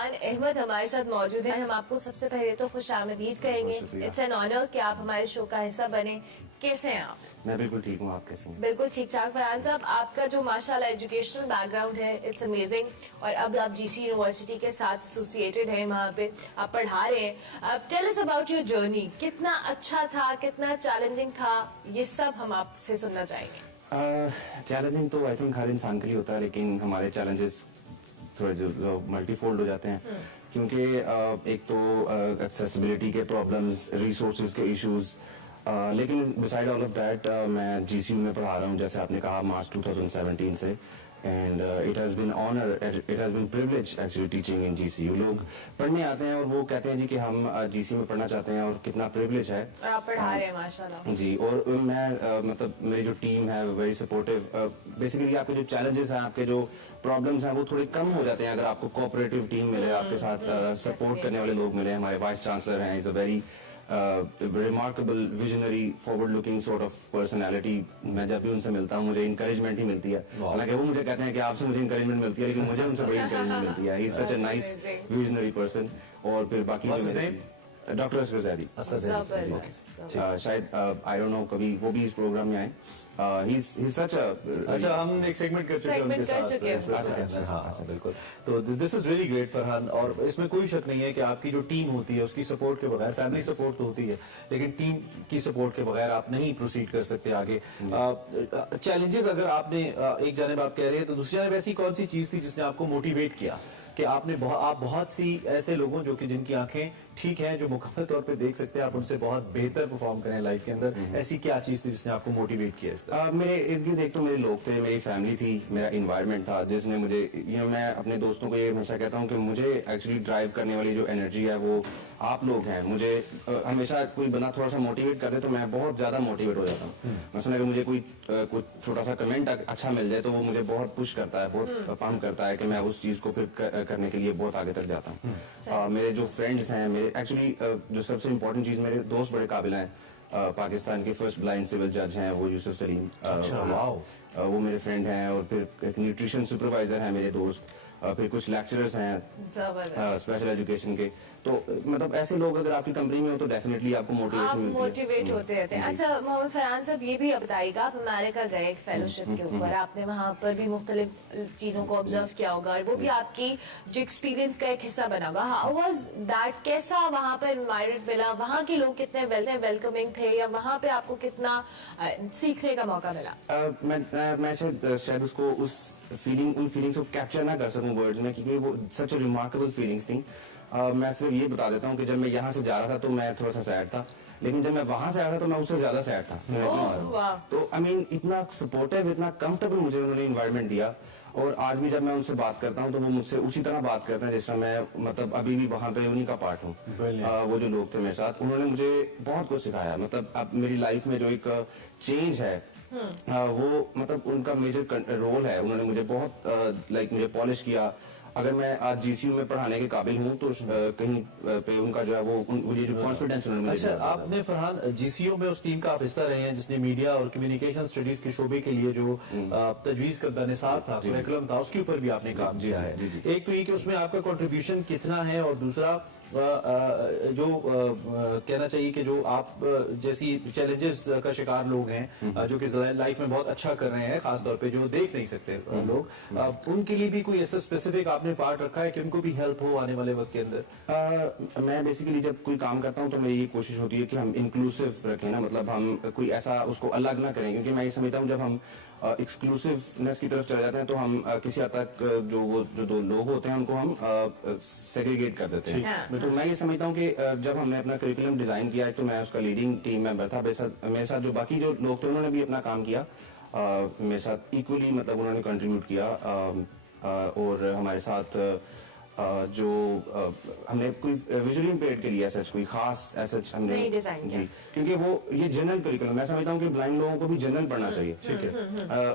فرحان احمد ہمارے ساتھ موجود ہیں. ہم آپ کو سب سے پہلے تو خوش آمدید کہیں گے. اٹس این آنر کہ آپ ہمارے شو کا حصہ بنے. کیسے ہیں آپ؟ میں بالکل ٹھیک ہوں. آپ کیسے ہیں؟ بالکل ٹھیک ٹھاک. فرحان صاحب آپ کا جو ماشاء اللہ ایجوکیشنل بیک گراؤنڈ ہے اٹس امیزنگ, اور اب آپ جی سی یونیورسٹی کے ساتھ ایسوسیٹڈ ہیں, وہاں پہ آپ پڑھا رہے ہیں. Tell us about your journey. کتنا اچھا تھا, کتنا چیلنجنگ تھا, یہ سب ہم آپ سے سننا چاہیں گے. چیلنجنگ تو آئی تھنک ہر انسان کے لیے ہوتا ہے, لیکن ہمارے چیلنجز تھوڑے جو ملٹی فولڈ ہو جاتے ہیں, کیونکہ ایک تو ایکسیسیبلٹی کے پرابلمز, ریسورسز کے ایشوز, لیکن بسائڈ آل آف دیٹ میں جی سی یو میں پڑھا رہا ہوں, جیسے آپ نے کہا مارچ 2017 سے, and it has been honour, it has been privilege actually teaching in G C U. لوگ پڑھنے آتے ہیں اور وہ کہتے ہیں جی کہ ہم جی سی میں پڑھنا چاہتے ہیں, اور کتنا پریولیج ہے. اور آپ پڑھا رہے ہیں ماشاء اللہ. جی, اور میں مطلب میری جو ٹیم ہے ویری سپورٹیو. بیسیکلی آپ کے جو چیلنجز ہیں, آپ کے جو پرابلمس ہیں, وہ تھوڑے کم ہو جاتے ہیں اگر آپ کو کوآپریٹو ٹیم ملے, آپ کے ساتھ سپورٹ کرنے والے لوگ ملے. ہمارے وائس چانسلر ہیں, is a very remarkable visionary forward looking sort of personality. میں جب بھی ان سے ملتا ہوں مجھے انکریجمنٹ ہی ملتی ہے. حالانکہ وہ مجھے کہتے ہیں کہ آپ سے مجھے انکریجمنٹ ملتی ہے, لیکن مجھے ان سے بڑی انکریجمنٹ ملتی ہے. ہی از سچ اے نائس ویژنری پرسن. اور پھر باقی ڈاکٹر اسکر زیدی, شاید آئی ڈونٹ نو کبھی وہ بھی اس پروگرام میں آئے. اچھا, ہم ایک سیگمنٹ کر چکے ہیں ان کے ساتھ. ہاں بالکل. تو دس از ریئلی گریٹ فرحان, اور اس میں کوئی شک نہیں ہے کہ آپ کی جو ٹیم ہوتی ہے اس کی سپورٹ کے بغیر, فیملی سپورٹ تو ہوتی ہے لیکن ٹیم کی سپورٹ کے بغیر آپ نہیں پروسیڈ کر سکتے آگے. چیلنجز اگر آپ نے ایک جانب آپ کہہ رہے ہیں, تو دوسری جانب ایسی کون سی چیز تھی جس نے آپ کو موٹیویٹ کیا کہ آپ بہت سی ایسے لوگوں جو کہ جن کی آنکھیں ٹھیک ہیں, جو مکمل طور پہ دیکھ سکتے ہیں, آپ ان سے بہت بہتر پرفارم کریں لائف کے اندر, ایسی کیا چیز تھی جس نے آپ کو موٹیویٹ کیا؟ میرے ارد گرد ایک تو میرے لوگ تھے, میری فیملی تھی, میرا انوائرمنٹ تھا جس نے مجھے, میں اپنے دوستوں کو یہ ہمیشہ کہتا ہوں کہ مجھے ایکچولی ڈرائیو کرنے والی جو انرجی ہے وہ آپ لوگ ہیں. مجھے ہمیشہ کوئی بندہ تھوڑا سا موٹیویٹ کرتے تو میں بہت زیادہ موٹیویٹ ہو جاتا ہوں. مثلا اگر مجھے کوئی چھوٹا سا کمنٹ اچھا مل جائے تو وہ مجھے بہت پش کرتا ہے, بہت پمپ کرتا ہے کہ میں اس چیز کو پھر کرنے کے لیے بہت آگے تک جاتا ہوں. میرے جو فرینڈس ہیں, میرے ایکچولی جو سب سے امپورٹنٹ چیز, میرے دوست بڑے قابل ہیں. پاکستان کے فرسٹ بلائنڈ سول جج ہیں وہ یوسف سلیم, وہ میرے فرینڈ ہیں. اور پھر ایک نیوٹریشن سپروائزر ہیں میرے دوست, پھر کچھ لیکچررز ہیں اسپیشل ایجوکیشن کے. تو مطلب ایسے لوگ اگر آپ کی کمپنی میں ہو تو ڈیفینیٹلی آپ کو موٹیویٹ ہوتے رہتے ہیں. اچھا محمد فرحان صاحب, یہ بھی بتائیے گا, آپ امریکہ گئے ایک فیلوشپ کے اوپر, آپ نے وہاں پر بھی مختلف چیزوں کو آبزرو کیا ہوگا, اور وہ بھی آپ کی جو ایکسپیرینس کا ایک حصہ بنا ہوگا. ہاؤ واز دیٹ, کیسا وہاں پر انوائرمنٹ ملا, وہاں کے لوگ کتنے ویلکمنگ تھے, یا وہاں پہ آپ کو کتنا سیکھنے کا موقع ملا؟ میں شاید اس کو ان فیلنگس کو کیپچر نہ کر سکوں ورڈز میں, کیونکہ وہ سچ اے ریمارکیبل فیلنگس تھیں. میں صرف یہ بتا دیتا ہوں کہ جب میں یہاں سے جا رہا تھا تو میں تھوڑا سا سیڈ تھا, لیکن جب میں وہاں سے آیا تھا تو میں اس سے زیادہ سیڈ تھا. تو آئی مین اتنا سپورٹیو, اتنا کمفرٹیبل مجھے انہوں نے انوائرمنٹ دیا. اور آج بھی جب میں ان سے بات کرتا ہوں تو وہ مجھ سے اسی طرح بات کرتے ہیں جس طرح میں مطلب ابھی بھی وہاں پہ انہیں کا پارٹ ہوں. وہ جو لوگ تھے میرے ساتھ, انہوں نے مجھے بہت کچھ سکھایا. مطلب اب میری لائف میں جو ایک چینج ہے وہ مطلب ان کا میجر رول ہے. انہوں نے مجھے بہت مجھے پالش کیا. اگر میں آج جی سی یو میں پڑھانے کے قابل ہوں تو کہیں پہ ان کا جو ہے وہ مجھے جو کانفیڈینس انہوں نے. اچھا, آپ نے فرحان جی سی یو میں اس ٹیم کا آپ حصہ رہے ہیں جس نے میڈیا اور کمیونیکیشن اسٹڈیز کے شعبے کے لیے جو تجویز کردہ نصاب تھا, کریکولم تھا, اس کے اوپر بھی آپ نے کام کیا ہے. ایک تو یہ کہ اس میں آپ کا کنٹریبیوشن کتنا ہے, اور دوسرا جو کہنا چاہیے کہ جو آپ جیسی چیلنجز کا شکار لوگ ہیں جو کہ لائف میں بہت اچھا کر رہے ہیں, خاص طور پہ جو دیکھ نہیں سکتے لوگ, ان کے لیے بھی کوئی ایسا اسپیسیفک آپ نے پارٹ رکھا ہے کہ ان کو بھی ہیلپ ہو آنے والے وقت کے اندر؟ میں بیسیکلی جب کوئی کام کرتا ہوں تو میری یہ کوشش ہوتی ہے کہ ہم انکلوسیو رکھیں نا, مطلب ہم کوئی ایسا اس کو الگ نہ کریں, کیونکہ میں یہ سمجھتا ہوں جب ہم ایکسکلوسیونیس کی طرف چلے جاتے ہیں تو ہم کسی حد تک جو دو لوگ ہوتے ہیں ان کو ہم سیگریگیٹ کر دیتے ہیں. تو میں یہ سمجھتا ہوں کہ جب ہم نے اپنا کریکولم ڈیزائن کیا ہے تو میں اس کا لیڈنگ ٹیم ممبر تھا. میرے ساتھ جو باقی جو لوگ تھے انہوں نے بھی اپنا کام کیا, میرے ساتھ ایکولی مطلب انہوں نے کنٹریبیوٹ کیا. اور ہمارے ساتھ جو ہم نے کوئی ویژولی امپیئرڈ کے لیے ایسا کوئی خاص ایسا ہم نے جی, کیونکہ وہ یہ جنرل کریکولم, میں سمجھتا ہوں کہ بلائنڈ لوگوں کو بھی جنرل پڑھنا چاہیے. ٹھیک ہے,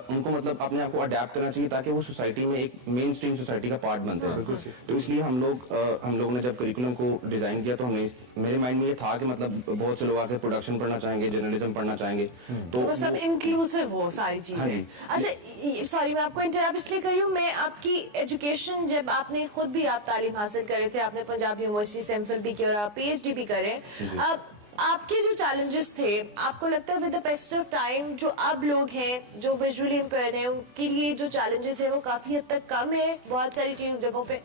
ان کو مطلب اپنے آپ کو اڈیپٹ کرنا چاہیے تاکہ وہ سوسائٹی میں ایک مین اسٹریم سوسائٹی کا پارٹ بنتے ہیں. تو اس لیے ہم لوگ نے جب کریکولم کو ڈیزائن کیا تو میرے مائنڈ میں یہ تھا کہ مطلب بہت سے لوگ آ کے پروڈکشن پڑھنا چاہیں گے, جرنلزم پڑھنا چاہیں گے, تو سب انکلوسیو ہو ساری چیزیں. اچھا سوری میں آپ کو انٹرپٹ اس لیے کر رہی ہوں, میں آپ کی ایجوکیشن جب آپ نے خود بھی آپ تعلیم حاصل کر رہے تھے, آپ نے پنجاب یونیورسٹی سے ایم فل بھی کیا اور آپ پی ایچ ڈی بھی کریں. اب آپ کے جو چیلنجز تھے, آپ کو لگتا ہے with the paste of time جو اب لوگ ہیں جو ویژولی امپیئرڈ ہیں ان کے لیے جو چیلنجز ہیں وہ کافی حد تک کم ہے بہت ساری چیزوں جگہوں پہ؟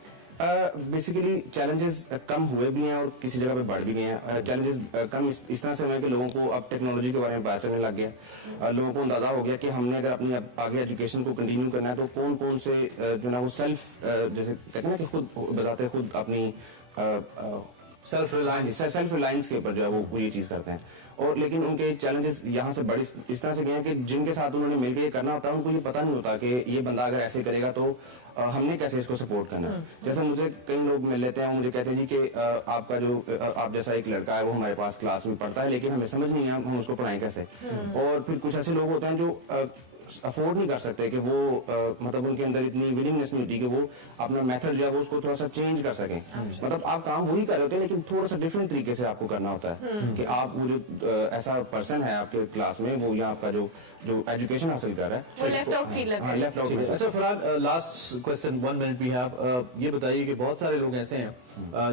بیسیکلی چیلنجز کم ہوئے بھی ہیں اور کسی جگہ پہ بڑھ بھی گئے ہیں. چیلنجز کم اس طرح سے ہوئے کہ لوگوں کو اب ٹیکنالوجی کے بارے میں پتہ چلنے لگ گیا, لوگوں کو اندازہ ہو گیا کہ ہم نے اگر اپنی آگے ایجوکیشن کو کنٹینیو کرنا ہے تو کون کون سے جو نا وہ سیلف جیسے کہتے ہیں نا کہ خود بذات خود اپنی سیلف ریلائنس کے اوپر جو ہے وہ یہ چیز کرتے ہیں. اور لیکن ان کے چیلنجز یہاں سے بڑی اس طرح سے گئے ہیں کہ جن کے ساتھ انہوں نے مل کے یہ کرنا ہوتا ہے ان کو یہ پتہ نہیں ہوتا کہ یہ بندہ اگر ایسے کرے گا تو ہم نے کیسے اس کو سپورٹ کرنا ہے. جیسے مجھے کئی لوگ مل لیتے ہیں, مجھے کہتے ہیں جی کہ آپ کا جو آپ جیسا ایک لڑکا ہے وہ ہمارے پاس کلاس میں پڑھتا ہے لیکن ہمیں سمجھ نہیں ہے ہم اس کو پڑھائیں کیسے. اور پھر کچھ ایسے لوگ ہوتے ہیں جو افورڈ نہیں کر سکتے کہ وہ مطلب ان کے اندر اتنی ولنگنیس نہیں ہوتی کہ وہ اپنا میتھڈ جو ہے وہ اس کو تھوڑا سا چینج کر سکیں. مطلب آپ کام وہی کر رہے ہوتے ہیں لیکن تھوڑا سا ڈفرینٹ طریقے سے آپ کو کرنا ہوتا ہے کہ آپ وہ جو ایسا پرسن ہے آپ کے کلاس میں وہ یہاں آپ کا جو ایجوکیشن حاصل کر رہا ہے وہ لیفٹ آؤٹ فیل لگتا ہے. Left out. اچھا Farhan, last question 1 minute we have, یہ بتائیے کہ بہت سارے لوگ ایسے ہیں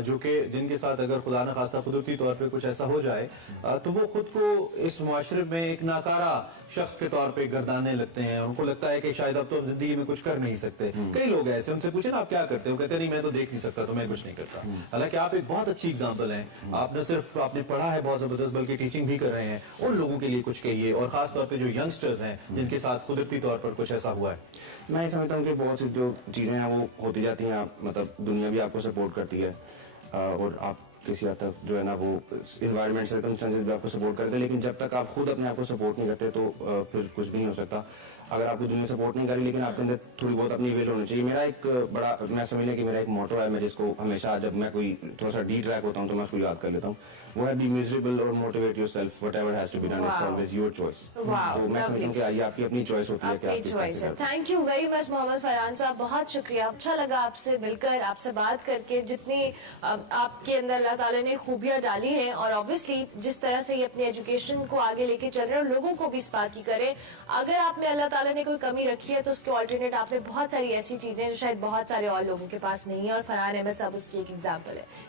جو کہ جن کے ساتھ اگر خدا نہ خواستہ قدرتی طور پہ کچھ ایسا ہو جائے تو وہ خود کو اس معاشرے میں ایک ناکارہ شخص کے طور پہ گردانے لگتے ہیں, ان کو لگتا ہے کہ شاید اب تو ہم زندگی میں کچھ کر نہیں سکتے. کئی لوگ ایسے, ان سے پوچھیں نا آپ کیا کرتے ہو, کہتے ہیں نہیں میں تو دیکھ نہیں سکتا تو میں کچھ نہیں کرتا. حالانکہ آپ ایک بہت اچھی اگزامپل ہیں, آپ نہ صرف آپ نے پڑھا ہے بہت زبردست بلکہ ٹیچنگ بھی کر رہے ہیں. ان لوگوں کے لیے کچھ کہیے, اور خاص طور پہ جو ینگسٹرز ہیں جن کے ساتھ قدرتی طور پر کچھ ایسا ہوا ہے. میں یہ سمجھتا ہوں کہ بہت سی جو چیزیں ہیں وہ ہوتی جاتی ہیں, مطلب دنیا بھی آپ کو سپورٹ کرتی ہے اور آپ کسی حد تک جو ہے نا وہ انوائرمنٹ سرکمسٹانسز بھی آپ کو سپورٹ کرتے ہیں, لیکن جب تک آپ خود اپنے آپ کو سپورٹ نہیں کرتے تو پھر کچھ بھی نہیں ہو سکتا. اگر آپ کو دنیا سپورٹ نہیں کری لیکن آپ کے اندر تھوڑی بہت اپنی ویل ہونی چاہیے. میرا ایک بڑا, میں سمجھ لیں کہ میرا ایک موٹو ہے, میں جس کو ہمیشہ جب میں کوئی تھوڑا سا ڈی ٹریک ہوتا ہوں تو میں اس کو یاد کر لیتا ہوں, وہ ہے بی میزریبل اور motivate your self whatever has to be done, it's always your choice. تو میں سمجھتا ہوں کہ یہ آپ کی اپنی چوائس ہوتی ہے کہ آپ کس طرح سے کرتے ہیں. تھینک یو ویری مچ محمد فرحان صاحب, بہت شکریہ. اچھا لگا آپ سے مل کر, آپ سے بات کر کے. جتنی آپ کے اندر اللہ تعالیٰ نے خوبیاں ڈالی ہیں اور obviously جس طرح سے یہ اپنی ایجوکیشن کو آگے لے کے چل رہے ہیں اور لوگوں کو بھی اس بات کی کریں, اگر آپ میں اللہ تعالیٰ نے کوئی کمی رکھی ہے تو اس کے آلٹرنیٹ آپ میں بہت ساری ایسی چیزیں جو شاید بہت سارے اور لوگوں کے پاس نہیں ہے, اور فرحان احمد صاحب اس کی ایک ایگزامپل ہے.